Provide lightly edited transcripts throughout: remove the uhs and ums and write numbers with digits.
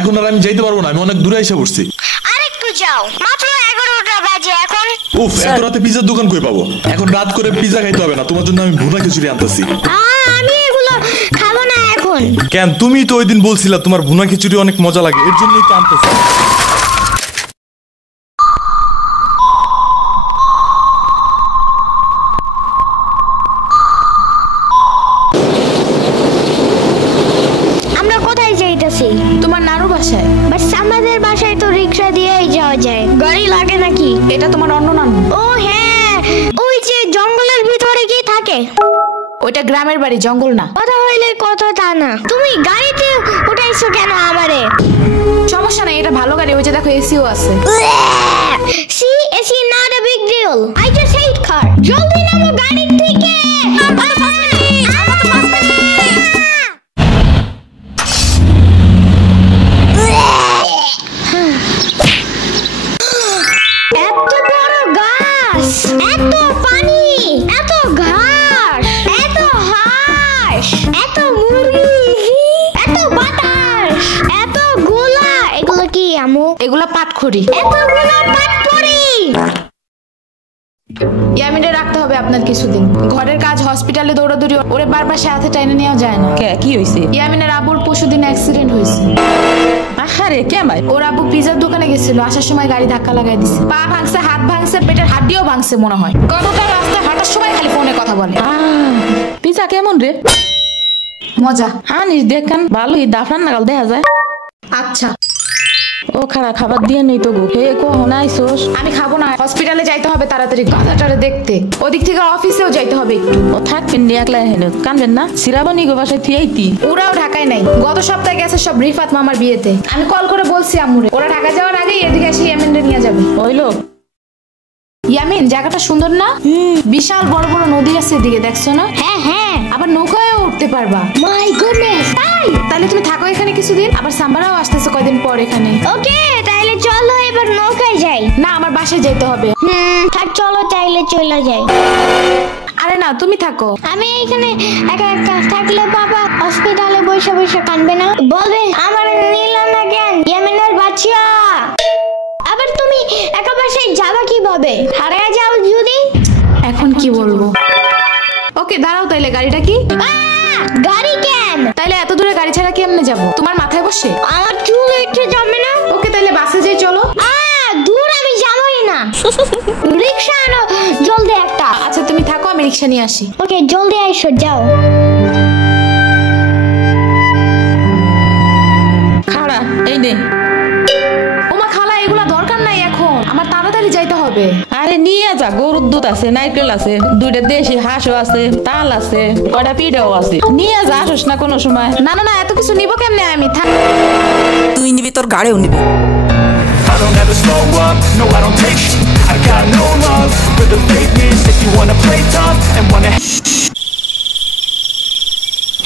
এখন আর আমি যাইতে পারবো না, আমি অনেক দূরে এসে পড়ছি। আরেকটু যাও, মাত্র 11টা বাজে এখন। উফ, এত রাতে পিজার দোকান কই পাবো? এখন রাত করে পিজা খাইতে হবে না, তোমার জন্য আমি ভুনা খিচুড়ি আনতেছি। আমি এগুলো খাবো না এখন। কেন? তুমি তো ওই দিন বলছিলা তোমার ভুনা খিচুড়ি অনেক মজা লাগে, এর জন্যই তো আনতেছি। আমরা কোথায় যাইতেছি? তোমার নানু বাসায়। বাস আমাদের বাসায় তো রিকশা দিয়েই যাওয়া যায়, গাড়ি লাগে নাকি? এটা তোমার অন্য নানু। ও হ্যাঁ, ওই যে জঙ্গলের ভিতরে কি থাকে? ওইটা গ্রামের বাড়ি, জঙ্গল না। কথা হইলে কথা তা না। তুমি গাড়িতে উঠাইছো কেন আমারে? সমস্যা নাই, এটা ভালো গাড়ি, ওই যে দেখো এসিও আছে। See, it's not a big deal. I just hate car. জলদি নামো গাড়ি থেকে। এত বড় গাছ, এত পানি, এত ঘাস, এত হাঁস, এত মুরগি, এত বাতাস, এত গোলা। এগুলো কি আমু? এগুলা পাটখড়ি। এতগুলো পাটখড়ি। ইয়ামিনে রাখতে হবে আপনার কিছুদিন। ঘরের কাজ, হসপিটালে দৌড়াদৌড়ি, ওরে বারবার সাথে টাইনে নেওয়া যায় না। কি হইছে? ইয়ামিনের আবুর পরশুদিন অ্যাক্সিডেন্ট হয়েছে। আহারে কেমাই? ওর আবু পিজার দোকানে গেছিল, আসার সময় গাড়ি ধাক্কা লাগাই দিছে। পা ভাঙছে, হাত ভাঙছে, পেটের হাড্ডিও ভাঙছে মনে হয়। কতটা রাস্তায় হাঁটার সময় খালি ফোনে কথা বলে। পিজা কেমন রে? মজা। আনিস দেখান, ভালোই দাফরান নাগাল দেখা যায়। আচ্ছা, ও খারাপ খাবার দিয়ে নেই তো গো। হে কখন আইসোস? আমি খাবো না, হসপিটালে যাইতে হবে তাড়াতাড়ি, গাধাটারে দেখতে। ওদিক থেকে অফিসেও যাইতে হবে একটু। ও থাকবেন নি একলা হেন, কানবেন না? সিরাবনি গো বাসায় থিয়াইতি। ওরাও ঢাকায় নাই, গত সপ্তাহে গেছে সব রিফাত মামার বিয়েতে। আমি কল করে বলছি আম্মুরে, ওরা ঢাকা যাওয়ার আগে এদিকে এসে ইয়ামিনরে নিয়ে যাবে। হইলো? ইয়ামিন, জায়গাটা সুন্দর না? বিশাল বড় বড় নদী আছে এদিকে, দেখছো না? হ্যাঁ হ্যাঁ, আবার নৌকায়ও উঠতে পারবা। My goodness. তাই? তাহলে তুমি থাকো এখানে কিছুদিন, আবার সাম্বারাও আসতেছে কয়দিন পর এখানে। ওকে, তাইলে চলো এবার নৌকায় যাই। না, আমার বাসায় যেতে হবে। থাক, চলো তাইলে চলে যাই। আরে না, তুমি থাকো। আমি এখানে একা একা থাকলে বাবা হসপিটালে বসে বসে কাঁদবে না? বলবে আমার নিল না কেন ইয়ামিনের বাচ্চা। আবার তুমি একা বাসায় যাবা কিভাবে? হারিয়ে যাও যদি? এখন কি বলবো? ওকে দাঁড়াও, তাইলে গাড়িটা কি? গাড়ি কেন? তাইলে এত দূরে গাড়ি ছাড়া কেমনে যাবো? তোমার মাথায় বসে? আমার চুল উঠে যাবে না? ওকে, তাইলে বাসে যাই চলো। দূর আমি যাবোই না। রিকশা আনো জলদি একটা। আচ্ছা তুমি থাকো, আমি রিকশা নিয়ে আসি। ওকে, জলদি আইসো, যাও। খাড়া এই নে। ওমা খালা, এগুলা দরকার নাই এখন, আমার তাড়াতাড়ি যাইতে হবে। আরে নিয়ে যা, গরুর দুধ আছে, নারকেল আছে, দুইটা দেশি হাঁসও আছে, তাল আছে, কয়টা পিঠাও আছে। নিয়ে যা, আসোস না কোনো সময়। না না না, এত কিছু নিব কেমনে আমি? থাক। তুই নিবি, তোর গাড়িও নিবি। I don't ever slow up, no I don't take shit. I got no love for the fakeness. If you wanna play tough and wanna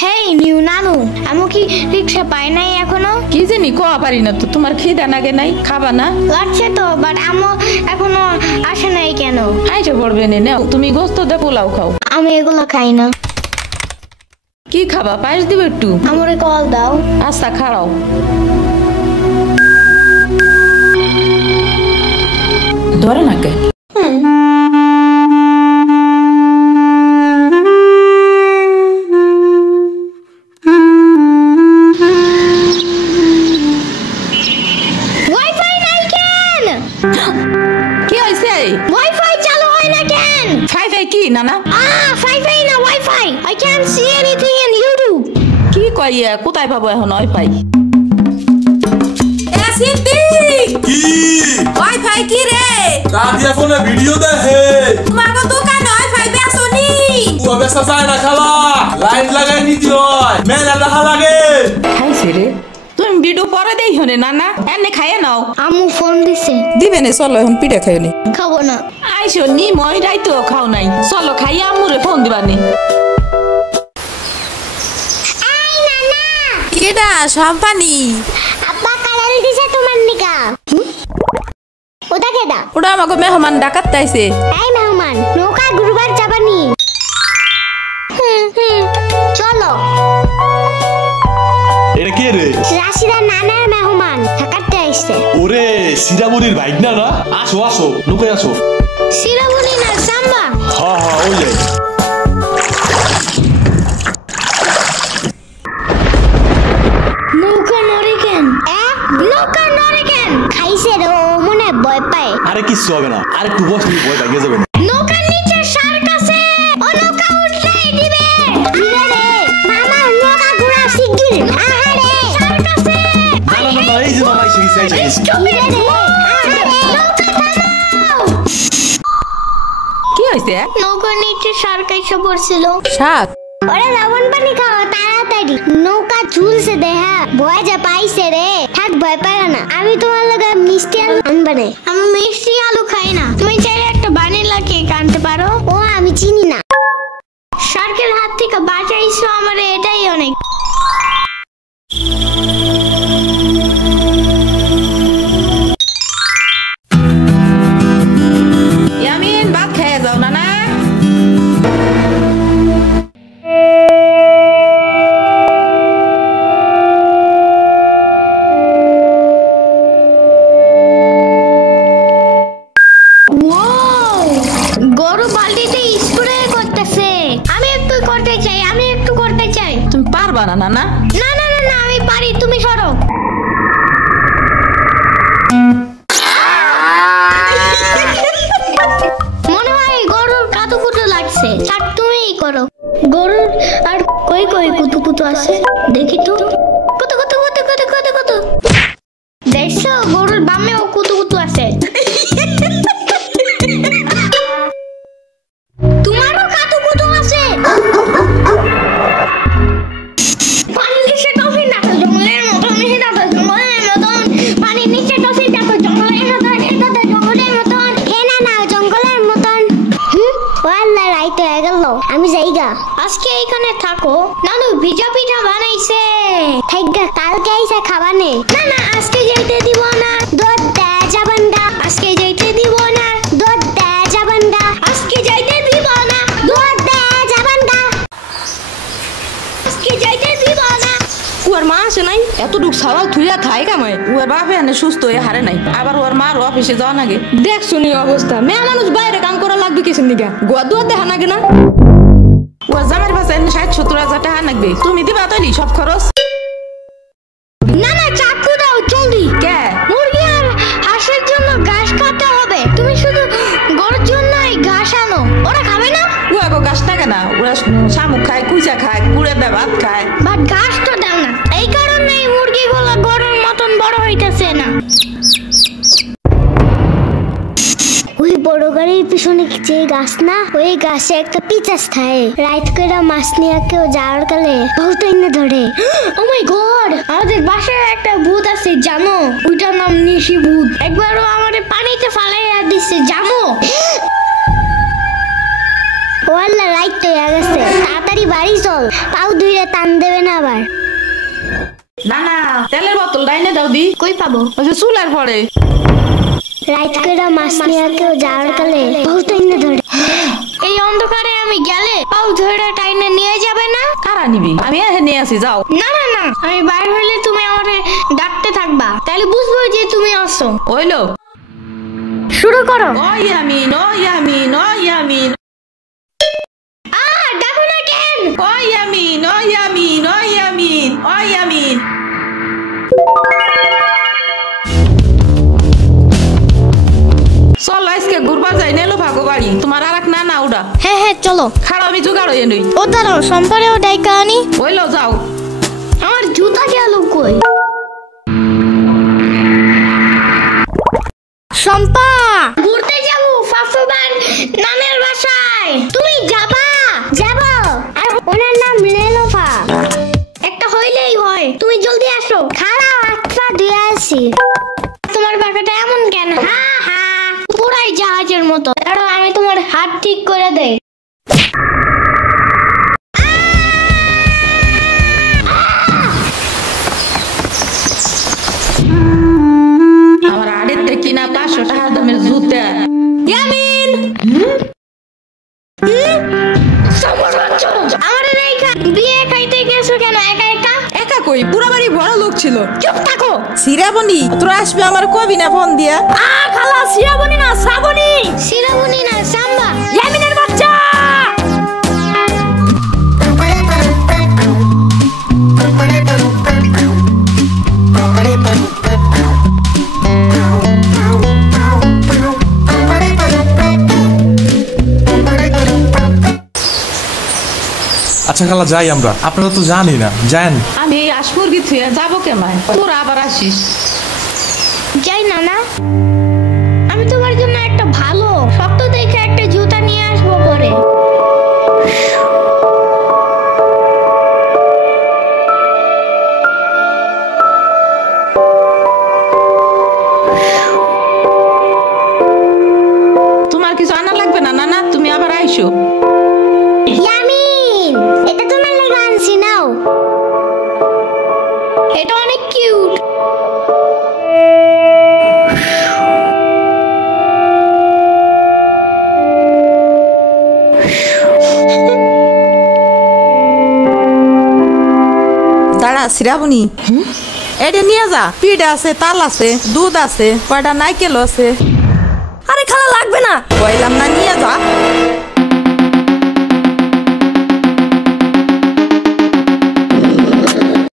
hey new নানু, আমি কি রিকশা পাই নাই এখনো? কি জানি কোয়া পারি না তো। তোমার খিদা নাগে নাই? খাবা না? লাগছে তো, বাট আমো এখনো আসে নাই কেন? আইসে পড়বে নে, নাও তুমি গোস্ত দে, পোলাও খাও। আমি এগুলো খাই না। কি খাবা? পায়েস দিব একটু? আমারে কল দাও। আচ্ছা খাড়াও। ধরে নাকে। ওয়াইফাই নাই কেন? কি হয়েছে? ওয়াইফাই চালু হয় না কেন? ফাই ফাই কি নানা? ওয়াইফাই না, wifi. I can't see anything in YouTube. কি কইয়া? কোথায় পাবো এখন ওয়াইফাই? কি ওয়াইফাই কি রে? রাতিয়া ফোনে ভিডিও দেখে। তোমাগো দোকানে ওয়াইফাই বেসনি? ও বেসা যায় না খালা, লাইট লাগাই নিতে হয়, মেলা দেখা লাগে। খাইছে রে? তুমি ভিডিও পরে দেই হনে নানা, এনে খাইয়ে নাও। আম্মু ফোন দিছে। দিবে না, চলো এখন পিঠা খাই নি। খাবো না। আইসো নি, মই রাইতো খাও নাই। চলো খাইয়া আম্মুরে ফোন দিবানি। এই নানা, কেডা সম্পানি? আব্বা কালার দিছে তোমার নিকা। ওটা কেডা? ওটা আমাকে মেহমান ডাকাত তাইছে। এই মেহমান, নৌকা ঘুরবার যাবানি? চলো। এটা কে রে? রাশি সিরা নানার মেহমান থাকাতে আইছে। ওরে সিরামুনির বাইক না না, আসো আসো লুকাই আসো। সিরামুনি না সাম্বা। হ্যাঁ হ্যাঁ ওই যাই। নৌকা নড়ে কেন? নৌকা নড়ে কেন? খাইছে রে ও মনে ভয় পায়। আরে কিচ্ছু হবে না, আর একটু বসলে ভয় ভাগিয়ে যাবে না। নৌকার নিচে শার্ক আছে, ও নৌকা উঠতেই দিবে। দিবে রে মামা, নৌকা ঘোরা শিগগির। আহারে শার্ক আছে। না না না, এই যে মামা এসে গেছে। দিবে রে আহারে, নৌকা থামাও। কি হয়েছে? নৌকার নিচে শার্ক এসে পড়ছিল। শাক ওরে লবণ পানি খাও তাড়াতাড়ি। নৌকা ঝুলছে দেহা, ভয় যা পাইছে রে। থাক ভয় পায় না, আমি তোমার লগে মিষ্টি আলু আনবা নে। আমি মিষ্টি আলু খাই না। তুমি চাইলে একটা ভ্যানিলা কেক আনতে পারো। ও আমি চিনি না। শার্কের হাত থেকে বাঁচাইছো আমার, এটাই অনেক। ইয়ামিন ভাত খেয়ে যাও না না। গরু বালতিতে স্প্রে করতেছে। আমি একটু করতে চাই, আমি একটু করতে চাই। তুমি পারবা না না না? না না না না, আমি পারি, তুমি সরো। মনে হয় গরুর কাতুকুতু লাগছে। থাক তুমিই করো। গরুর আর কই কই কুতুকুতু আছে দেখি তো। কুতু কুতু কুতু কুতু কুতু কুতু। দেখছো গরুর বামেও কুতুকুতু আছে। তোমারও কাতুকুতু আছে। পানির নিচে ডলফিন দেখো জঙ্গলের মতন, মিশে দেখো জঙ্গলের মতন। পানির নিচে ডলফিন দেখো জঙ্গলের মতন, এটা তো জঙ্গলের মতন। হে না না জঙ্গলের মতন। ওয়াল্লা রাইট হয়ে গেল, আমি যাইগা। আজকে এইখানে থাকো। নানু ভিজা পিঠা বানাইছে। থাইগা কালকে আইসা খাবানে। না না আজকে যাইতে দিব না। দুধ দে যাবান্ডা। আজকে যাইতে দিব না। দুধ দে যাবান্ডা। আজকে যাইতে দিব না। দুধ দে যাবান্ডা। আজকে যাইতে দিব না। ওর মা আসে নাই, এতটুক সাওয়াল থুইয়া খায় কামায়। ওর বাপ এনে সুস্থ হয়ে হারে নাই, আবার ওর মার অফিসে যাওয়া নাগে। দেখ শুনি অবস্থা, মেয়ে মানুষ বাইরে কাম করা লাগবে কিসের নিগা? গোয়া দুয়া দেখা নাগে না? ওর জামার পাশে 60-70 টাকা লাগবে, তুমি দিবা তৈরি সব খরচ। না না চাকু দাও জলদি। কে? মুরগি আর হাঁসের জন্য ঘাস কাটতে হবে। তুমি শুধু গরুর জন্য এই ঘাস আনো। ওরা খাবে না? ও আগো গাছ থাকে না, ওরা শামুক খায়, কুইচা খায়, কুড়ে দেয়, ভাত খায়। বাট ঘাস তো দাও না। এই কারণে এই মুরগিগুলো গরুর মতন বড় হইতেছে না। ওই বড় গাড়ির পিছনে যে গাছ না, ওই গাছে একটা পিচাস থাকে। রাইত করে মাছ নিয়ে কেউ যাওয়ার কালে বহুত এনে ধরে। ও মাই গড, আমাদের বাসায় একটা ভূত আছে জানো? ওইটার নাম নিশি ভূত। একবারও আমাদের পানিতে ফালাইয়া দিছে জানো? ওয়াল্লা রাইট তো হয়ে গেছে। তাড়াতাড়ি বাড়ি চল, পাও ধুইরে টান দেবে না আবার। না না তেলের বোতল ডাইনে দাও দি। কই পাবো? ওই যে চুলার পরে। রাইত করে মাছ নিয়ে কেউ যাওয়ার কালে বহুত এনে ধরে। এই অন্ধকারে আমি গেলে পাও ধরে টাইনে নিয়ে যাবে না? কারা নিবি? আমি এসে নিয়ে আসি, যাও। না না না, আমি বাইরে হইলে তুমি আমারে ডাকতে থাকবা, তাহলে বুঝবো যে তুমি আসো। ওইলো শুরু করো। ও ইয়ামিন, ও ইয়ামিন, ও ইয়ামিন, ডাকো না কেন? ও ইয়ামিন, ও ইয়ামিন, ও ইয়ামিন, ও ইয়ামিন। চল আজকে ঘুরবা যাই, নেলো ভাগো বাড়ি। তোমার আর এক না ওটা। হ্যাঁ হ্যাঁ চলো। খাড়া আমি জোগাড় হয়ে নই। ও দাঁড়াও, সম্পারেও ডাইকা আনি। ওইলো যাও। আমার জুতা গেল কই? সম্পা, ঘুরতে যাবো ফাফুবার নানের বাসায়। তুমি যাবা? যাবো। আর ওনার নাম লেলোফা। একটা হইলেই হয়, তুমি জলদি আসো। খাড়াও আটটা দিয়ে আসি। তোমার পাখাটা এমন কেন? হা হা, পুরাই জাহাজের মতো। দাঁড়াও আমি তোমার হাত ঠিক করে দেই। আমার আড়ের থেকে না 500 টাকা দামের জুতা। ইয়ামিন আমার বিয়ে খাইতে গেছো কেন একা একা? একা কই, পুরা বাড়ি বড় লোক ছিল। চুপ থাকো। শ্রাবণী তোরা আসবে আমার কবি না ফোন দিয়া? খালা শ্রাবণী না শ্রাবণী। শিরামুনি না সাম্বা। ইয়ামিনের বাচ্চা। আচ্ছা খালা যাই আমরা, আপনারা তো জানি না যান। আমি এই আসমুরগি থুয়ে যাবো কেমায়, তোরা আবার আসিস। যাই না না, আমি তোমার জন্য একটা ভালো শক্ত দেখে একটা জুতা নিয়ে আসবো পরে। তোমার কিছু আনা লাগবে না নানা, তুমি আবার আইসো। ইয়ামিন, এটা তোমার লাগা আনছি, নাও। এটা অনেক কিউট। দাঁড়া শ্রাবণী, এটা নিয়ে যা। পিঠা আছে, তাল আছে, দুধ আছে, কয়টা নাইকেল আছে। আরে খালা লাগবে না। কইলাম